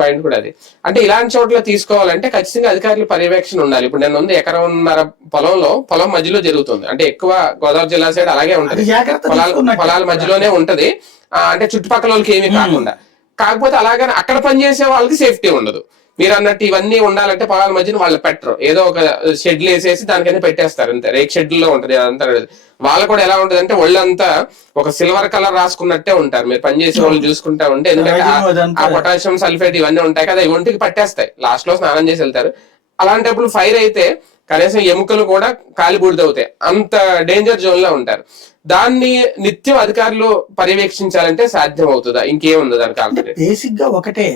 Point కూడా అది. అంటే ఇలాంటి చోట్ల తీసుకోవాలంటే ఖచ్చితంగా అధికారుల పర్యవేక్షణ ఉండాలి. ఇప్పుడు నేను ఉంది ఎకరంన్నర పొలం మధ్యలో జరుగుతుంది. అంటే ఎక్కువ గోదావరి జిల్లా సైడ్ అలాగే ఉంటది, పొలాల మధ్యలోనే ఉంటది. అంటే చుట్టుపక్కల వాళ్ళకి ఏమీ కాకుండా. కాకపోతే అలాగని అక్కడ పనిచేసే వాళ్ళకి సేఫ్టీ ఉండదు. మీరు అన్నట్టు ఇవన్నీ ఉండాలంటే పొలాల మధ్యన వాళ్ళు పెట్టరు, ఏదో ఒక షెడ్లు వేసేసి దానికైనా పెట్టేస్తారు అంతే. రేక్ షెడ్లో ఉంటది అదంతా. వాళ్ళు కూడా ఎలా ఉంటది అంటే ఒళ్ళంతా ఒక సిల్వర్ కలర్ రాసుకున్నట్టే ఉంటారు. మీరు పనిచేసే వాళ్ళు చూసుకుంటా ఉంటే, ఎందుకంటే ఆ పొటాషియం సల్ఫేట్ ఇవన్నీ ఉంటాయి కదా, ఒంటికి పట్టేస్తాయి. లాస్ట్ లో స్నానం చేసి వెళ్తారు. అలాంటప్పుడు ఫైర్ అయితే కనీసం ఎముకలు కూడా కాలి బూడిదవుతాయి, అంత డేంజర్ జోన్ లో ఉంటారు. దాన్ని నిత్యం అధికారులు పర్యవేక్షించాలంటే సాధ్యం అవుతుందా? ఇంకేముంది దానికి కాకపోతే? బేసిక్ గా ఒకటే,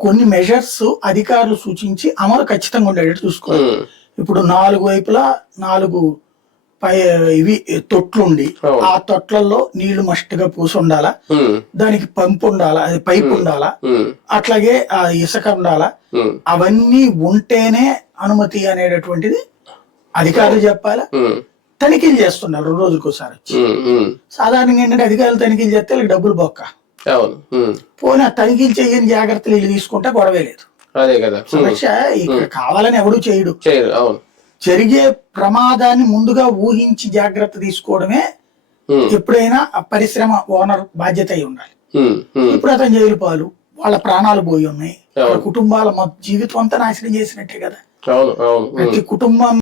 కొన్ని మెజర్స్ అధికారులు సూచించి అమలు ఖచ్చితంగా ఉండేటట్టు చూసుకోవాలి. ఇప్పుడు 4 వైపులా 4 ఇవి తొట్లుండి ఆ తొట్లలో నీళ్లు మస్ట్గా పూసి ఉండాలా, దానికి పంపు ఉండాలా, అది పైప్ ఉండాలా, అట్లాగే ఆ ఇసుక ఉండాలా. అవన్నీ ఉంటేనే అనుమతి అనేటటువంటిది అధికారులు చెప్పాలా. తనిఖీలు చేస్తున్నారు 2 రోజులకోసారి వచ్చి. సాధారణంగా ఏంటంటే అధికారులు తనిఖీలు చేస్తే వాళ్ళకి డబ్బులు బొక్క. పోనీ తనిఖీలు చేయని జాగ్రత్తలు వీళ్ళు తీసుకుంటే గొడవే లేదు. సమస్య ఇక్కడ కావాలని ఎవడూ చేయడు. జరిగే ప్రమాదాన్ని ముందుగా ఊహించి జాగ్రత్త తీసుకోవడమే ఎప్పుడైనా పరిశ్రమ ఓనర్ బాధ్యత అయి ఉండాలి. ఇప్పుడు అతను జైలు పాలు, వాళ్ళ ప్రాణాలు పోయి ఉన్నాయి, కుటుంబాల జీవితం అంతా నాశనం చేసినట్టే కదా. ప్రతి కుటుంబం